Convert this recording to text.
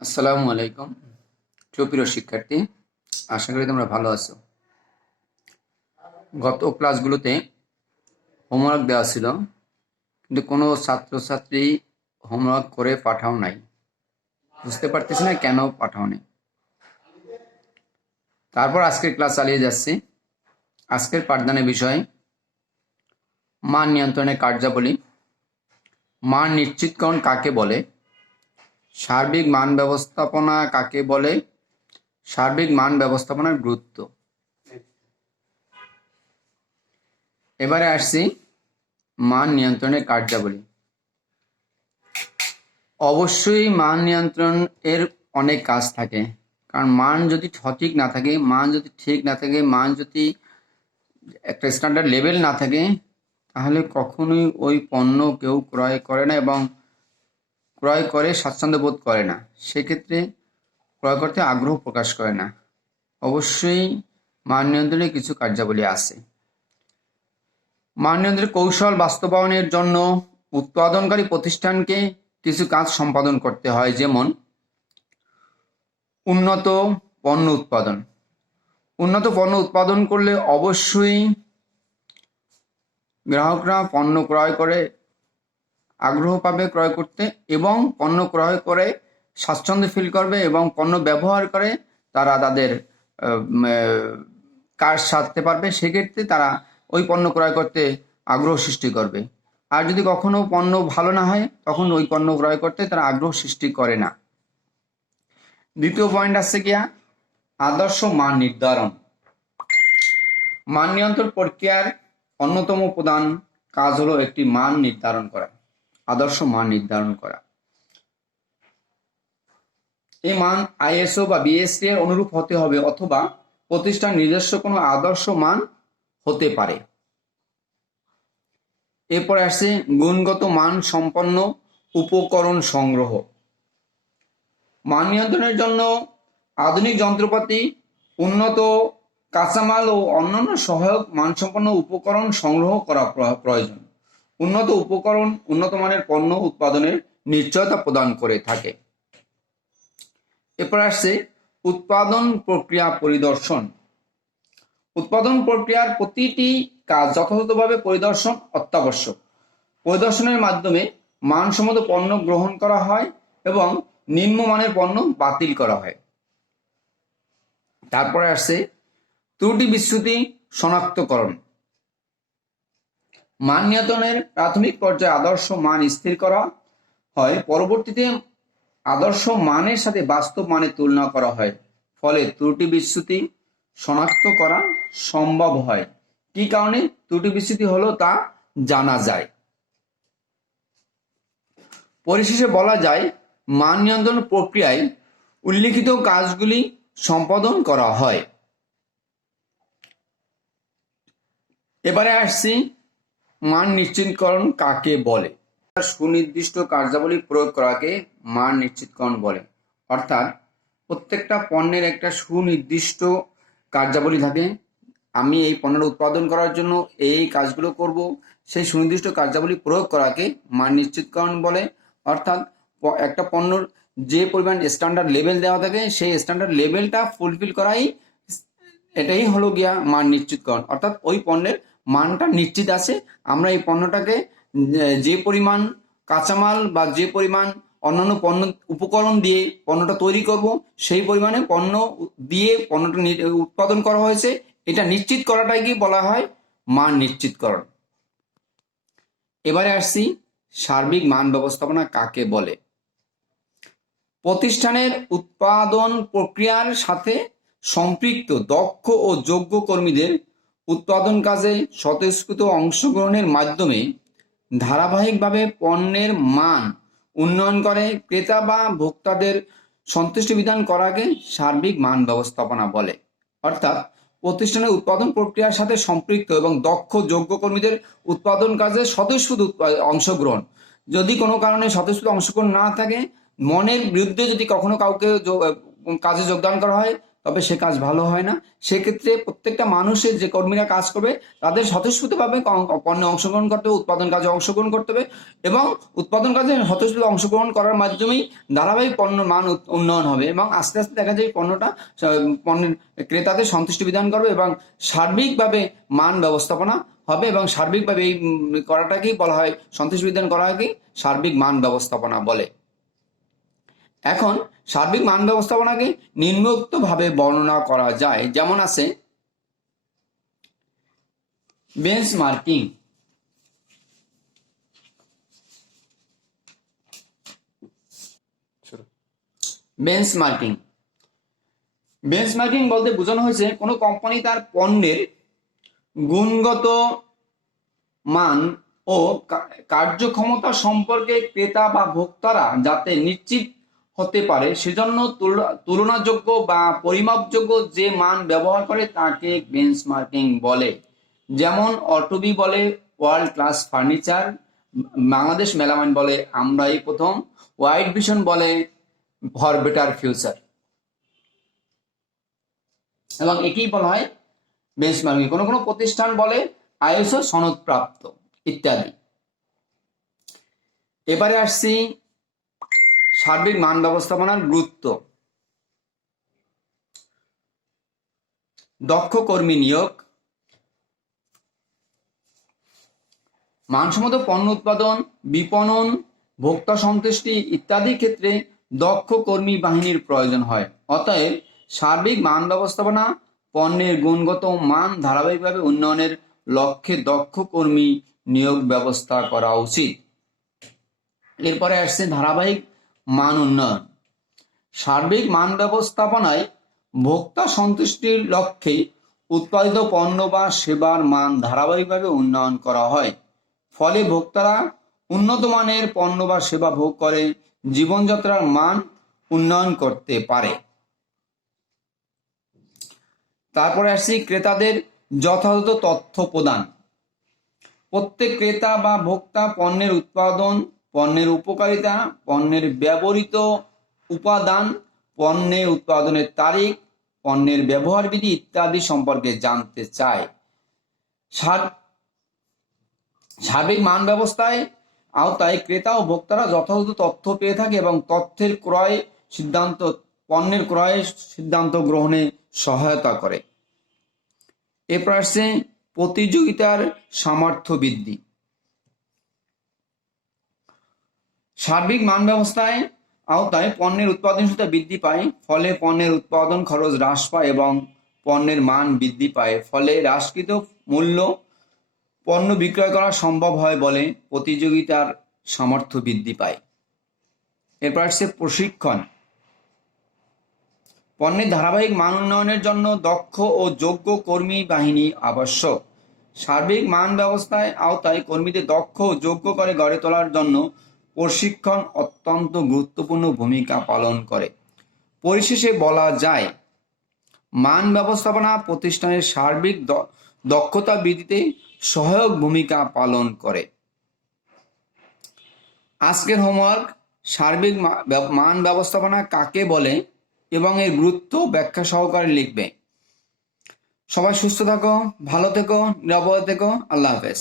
আসসালামু আলাইকুম প্রিয় শিক্ষার্থী, আশা করি তোমরা ভালো আছো। গত ক্লাসগুলোতে হোমওয়ার্ক দেওয়া ছিল, কিন্তু কোনো ছাত্রছাত্রী হোমওয়ার্ক করে পাঠাও নাই। বুঝতে পারতেছি না কেন পাঠাও নাই। তারপর আজকের ক্লাস চালিয়ে যাচ্ছি। আজকের পাঠদানের বিষয় মান নিয়ন্ত্রণের কার্যাবলী, মান নিশ্চিতকরণ কাকে বলে, সার্বিক মান ব্যবস্থাপনা কাকে বলে, সার্বিক মান ব্যবস্থাপনার গুরুত্ব। এবারে আসছি মান নিয়ন্ত্রণের কার্যাবলী। অবশ্যই মান নিয়ন্ত্রণ এর অনেক কাজ থাকে, কারণ মান যদি সঠিক না থাকে, মান যদি ঠিক না থাকে, মান যদি একটা স্ট্যান্ডার্ড লেভেল না থাকে, তাহলে কখনোই ওই পণ্য কেউ ক্রয় করে না এবং ক্রয় করে স্বাচ্ছন্দ্য বোধ করে না। সেক্ষেত্রে ক্রয় করতে আগ্রহ প্রকাশ করে না। অবশ্যই মান নিয়ন্ত্রণে কিছু কার্যাবলী আছে। মান নিয়ন্ত্রণের কৌশল বাস্তবায়নের জন্য উৎপাদনকারী প্রতিষ্ঠানকে কিছু কাজ সম্পাদন করতে হয়, যেমন উন্নত পণ্য উৎপাদন। উন্নত পণ্য উৎপাদন করলে অবশ্যই গ্রাহকরা পণ্য ক্রয় করে আগ্রহ পাবে ক্রয় করতে, এবং পণ্য ক্রয় করে স্বাচ্ছন্দ্য ফিল করবে, এবং পণ্য ব্যবহার করে তারা তাদের কাজ সারতে পারবে। সেক্ষেত্রে তারা ওই পণ্য ক্রয় করতে আগ্রহ সৃষ্টি করবে। আর যদি কখনো পণ্য ভালো না হয়, তখন ওই পণ্য ক্রয় করতে তারা আগ্রহ সৃষ্টি করে না। দ্বিতীয় পয়েন্ট আছে গিয়া আদর্শ মান নির্ধারণ। মান নিয়ন্ত্রণ প্রক্রিয়ার অন্যতম প্রধান কাজ হলো একটি মান নির্ধারণ করা, আদর্শ মান নির্ধারণ করা। এই মান আইএসও বা বিএসটি এর অনুরূপ হতে হবে, অথবা প্রতিষ্ঠান নিজস্ব কোনো আদর্শ মান হতে পারে। এরপরে আসছে গুণগত মান সম্পন্ন উপকরণ সংগ্রহ। মান নিয়ন্ত্রণের জন্য আধুনিক যন্ত্রপাতি, উন্নত কাঁচামাল ও অন্যান্য সহায়ক মানসম্পন্ন উপকরণ সংগ্রহ করা প্রয়োজন। উন্নত উপকরণ উন্নত মানের পণ্য উৎপাদনের নিশ্চয়তা প্রদান করে থাকে। এরপর আসছে উৎপাদন প্রক্রিয়া পরিদর্শন। উৎপাদন প্রক্রিয়ার প্রতিটি কাজ যথাযথভাবে পরিদর্শন অত্যাবশ্যক। পরিদর্শনের মাধ্যমে মানসম্মত পণ্য গ্রহণ করা হয় এবং নিম্নমানের পণ্য বাতিল করা হয়। তারপরে আসছে ত্রুটি বিচ্যুতি শনাক্তকরণ। মান নিয়ন্ত্রণের প্রাথমিক পর্যায়ে আদর্শ মান স্থির করা হয়, পরবর্তীতে আদর্শ মানের সাথে বাস্তব মানের তুলনা করা হয়, ফলে ত্রুটি বিচ্যুতি শনাক্ত করা সম্ভব হয়। কি কারণে ত্রুটি বিচ্যুতি হলো তা জানা যায়। পরিশেষে বলা যায়, মান নিয়ন্ত্রণ প্রক্রিয়ায় উল্লিখিত কাজগুলি সম্পাদন করা হয়। এবারে আসছি মান নিশ্চিতকরণ কাকে বলে। সুনির্দিষ্ট কার্যাবলী প্রয়োগ করাকে মান নিশ্চিতকরণ বলে। অর্থাৎ প্রত্যেকটা পণ্যের একটা সুনির্দিষ্ট কার্যাবলী থাকে। আমি এই পণ্যের উৎপাদন করার জন্য এই কাজগুলো করব, সেই সুনির্দিষ্ট কার্যাবলী প্রয়োগ করাকে মান নিশ্চিতকরণ বলে। অর্থাৎ একটা পণ্যর যে পরিমাণ স্ট্যান্ডার্ড লেভেল দেওয়া থাকে, সেই স্ট্যান্ডার্ড লেভেলটা ফুলফিল করাই এটাই হলো গিয়া মান নিশ্চিতকরণ। অর্থাৎ ওই পণ্যের মানটা নিশ্চিত আছে। আমরা এই পণ্যটাকে যে পরিমাণ কাঁচামাল বা যে পরিমাণ অন্যান্য পণ্য উপকরণ দিয়ে পণ্যটা তৈরি করব, সেই পরিমাণে পণ্য দিয়ে পণ্যটা উৎপাদন করা হয়েছে, এটা নিশ্চিত করাটাই কি বলা হয় মান নিশ্চিতকরণ। এবারে আসছি সার্বিক মান ব্যবস্থাপনা কাকে বলে। প্রতিষ্ঠানের উৎপাদন প্রক্রিয়ার সাথে সম্পৃক্ত দক্ষ ও যোগ্য কর্মীদের উৎপাদন কাজে স্বতঃস্ফূর্ত অংশগ্রহণের মাধ্যমে ধারাবাহিকভাবে পণ্যের মান উন্নয়ন করে ক্রেতা বা ভোক্তাদের সন্তুষ্টি বিধান করাকে সার্বিক মান ব্যবস্থাপনা বলে। অর্থাৎ প্রতিষ্ঠানের উৎপাদন প্রক্রিয়ার সাথে সম্পৃক্ত এবং দক্ষ যোগ্য কর্মীদের উৎপাদন কাজে স্বতঃস্ফূর্ত অংশগ্রহণ। যদি কোনো কারণে স্বতঃস্ফূর্ত অংশগ্রহণ না থাকে, মনের বিরুদ্ধে যদি কখনো কাউকে কাজে যোগদান করা হয়, তবে সে কাজ ভালো হয় না। সেক্ষেত্রে প্রত্যেকটা মানুষের, যে কর্মীরা কাজ করবে, তাদের স্বতঃস্ফূর্তভাবে পণ্যে অংশগ্রহণ করতে হবে, উৎপাদন কাজে অংশগ্রহণ করতে হবে, এবং উৎপাদন কাজে স্বতঃস্ফূর্ত অংশগ্রহণ করার মাধ্যমেই ধারাবাহিক পণ্য মান উন্নয়ন হবে, এবং আস্তে আস্তে দেখা যায় পণ্যটা পণ্যের ক্রেতাদের সন্তুষ্টি বিধান করবে, এবং সার্বিকভাবে মান ব্যবস্থাপনা হবে, এবং সার্বিকভাবে এই করাটাকেই বলা হয়, সন্তুষ্টি বিধান করাকেই সার্বিক মান ব্যবস্থাপনা বলে। এখন সার্বিক মান ব্যবস্থাপনাকে নিম্নোক্ত ভাবে বর্ণনা করা যায়, যেমন আছে বেঞ্চমার্কিং। বেঞ্চমার্কিং বেঞ্চমার্কিং বলতে বোঝানো হয়েছে কোনো কোম্পানি তার পণ্যের গুণগত মান ও কার্যক্ষমতা সম্পর্কে ক্রেতা বা ভোক্তারা যাতে নিশ্চিত হতে পারে সেজন্য তুলনাযোগ্য বা পরিমাপযোগ্য যে মান ব্যবহার করে তাকে বেঞ্চমার্কিং বলে। যেমন অটোবি বলে world class furniture, Bangladesh melamine বলে আমরাই প্রথম, ওয়াইড ভিশন বলে ফর বেটার ফিউচার, এবং একেই বলা হয় বেঞ্চমার্কিং। কোনো কোনো প্রতিষ্ঠান বলে আইএসও সনদপ্রাপ্ত ইত্যাদি। এবারে আসছি সার্বিক মান ব্যবস্থাপনার গুরুত্ব। দক্ষ কর্মী নিয়োগ। মানসম্মত পণ্য উৎপাদন, বিপণন, ভোক্তা সন্তুষ্টি ইত্যাদি ক্ষেত্রে দক্ষ কর্মী বাহিনীর প্রয়োজন হয়। অতএব সার্বিক মান ব্যবস্থাপনা পণ্যের গুণগত মান ধারাবাহিকভাবে উন্নয়নের লক্ষ্যে দক্ষ কর্মী নিয়োগ ব্যবস্থা করা উচিত। এরপরে আসছে ধারাবাহিক মান উন্নয়ন। সার্বিক মান ব্যবস্থাপনায় ভোক্তা সন্তুষ্টির লক্ষ্যে উৎপাদিত পণ্য বা সেবার মান ধারাবাহিকভাবে উন্নয়ন করা হয়। ফলে ভোক্তারা উন্নত মানের পণ্য বা সেবা ভোগ করে জীবনযাত্রার মান উন্নয়ন করতে পারে। তারপরে আসছি ক্রেতাদের যথাযথ তথ্য প্রদান। প্রত্যেক ক্রেতা বা ভোক্তা পণ্যের উৎপাদন, পণ্যের উপকারিতা, পণ্যের ব্যবহৃত উপাদান, পণ্যের উৎপাদনের তারিখ, পণ্যের ব্যবহার বিধি ইত্যাদি সম্পর্কে জানতে চায়। সার্বিক মান ব্যবস্থায় আওতায় ক্রেতা ও ভোক্তারা যথাযথ তথ্য পেয়ে থাকে এবং পণ্যের ক্রয় সিদ্ধান্ত গ্রহণে সহায়তা করে। এরপর আসছে প্রতিযোগিতার সামর্থ্য বৃদ্ধি। সার্বিক মান ব্যবস্থায় আওতায় পণ্যের উৎপাদনশীলতা বৃদ্ধি পায়, ফলে পণ্যের উৎপাদন খরচ হ্রাস পায় এবং পণ্যের মান বৃদ্ধি পায়, ফলে হ্রাসকৃত মূল্য পণ্য বিক্রয় করা সম্ভব হয় বলে প্রতিযোগিতার সামর্থ্য বৃদ্ধি পায়। এরপর আসছে প্রশিক্ষণ। পণ্যের ধারাবাহিক মান উন্নয়নের জন্য দক্ষ ও যোগ্য কর্মী বাহিনী আবশ্যক। সার্বিক মান ব্যবস্থায় আওতায় কর্মীদের দক্ষ ও যোগ্য করে গড়ে তোলার জন্য প্রশিক্ষণ অত্যন্ত গুরুত্বপূর্ণ ভূমিকা পালন করে। পরিশেষে বলা যায়, মান ব্যবস্থাপনা প্রতিষ্ঠানের সার্বিক দক্ষতা বৃদ্ধিতে সহায়ক ভূমিকা পালন করে। আজকের হোমওয়ার্ক, সার্বিক মান ব্যবস্থাপনা কাকে বলে এবং এর গুরুত্ব ব্যাখ্যা সহকারে লিখবে। সবাই সুস্থ থাকো, ভালো থেকো, নিরাপদে থেকো। আল্লাহ হাফেজ।